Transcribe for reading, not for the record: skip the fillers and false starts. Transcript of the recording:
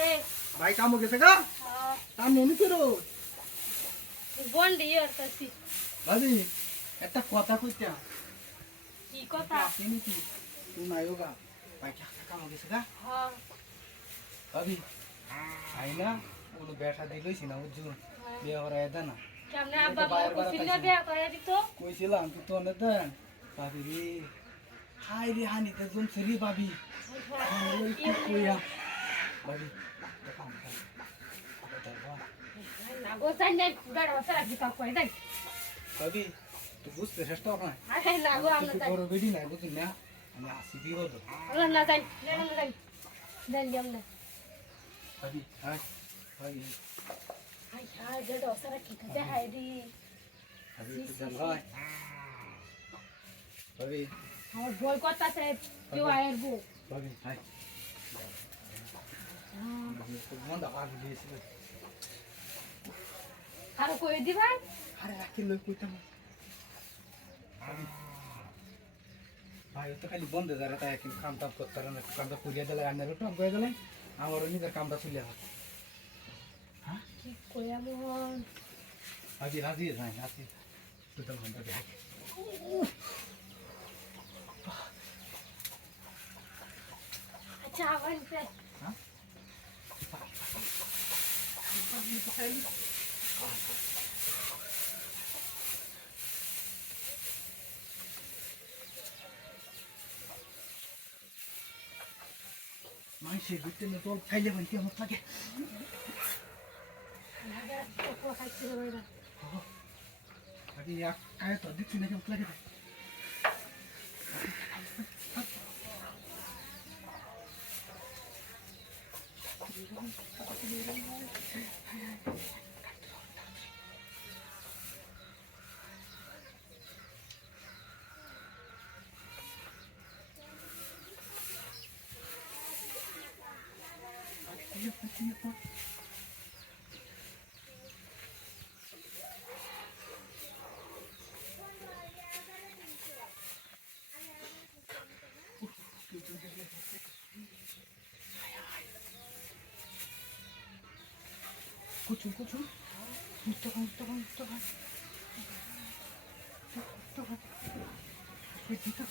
আছে ভাই কামো গেছে গা তার নেনি করো বন্ডি করতেছি ভাবি একটা কথা কইতা কি কথা আপনি নাকি তুই নাইও গা ভাই কামো গেছে গা হ্যাঁ ভাবি আই না ওগুলো ব্যাটা দিলইছি না বুঝছো বিয়ে করাই দেন না কেমনে আব্বা কইছিল না বিয়া করে দিত কইছিলাম তুই তো অনেক দেন ভাবি রে হাই রে হানিতে জুম সরি ভাবি কি কইয়া ভাবি কাম না গো যাই না গাড়ি আছে রাখি কাউ কই দেন ভাবি তুই বুঝতে চেষ্টা কর না আরে না গো আমরা যাই বড় বেডি নাই বুঝলি না আমি আসি বিপদ আমরা না যাই না যাই দেন আমরা ভাবি হাই ভাবি হাই হাই গাড়ি আছে রাখি কাছে হাই দি ভাবি তুই জান ভাই ভাবি আমার বই করতেছে কেউ আয়ের বউ ভাবি হাই মন দা ভাবি দিয়েছিল আর কই দিবা আরে রাখি লই কইতাম ভাই তো খালি বন্ধ যারা তাই কিন্তু কাম টাম করতে পারে না কামটা করিয়া দিলে রান্নার টপ করে দিলে আমারও নিজের কামটা চলে হয় হ্যাঁ কি কইয়া মোহন আজি রাজি যাই রাজি তুই তো ঘন্টা দেখ আচ্ছা আবার হ্যাঁ মাইসে গুতে না তো খাইলে বান্তি আমার লাগে লাগা তো খাইতে রইলা আগে এক কায় তো দেখছি না কেমন লাগে কুচুন কুচুন মুস্তফা মুস্তফা মুস্তফা মুস্তফা মুস্তফা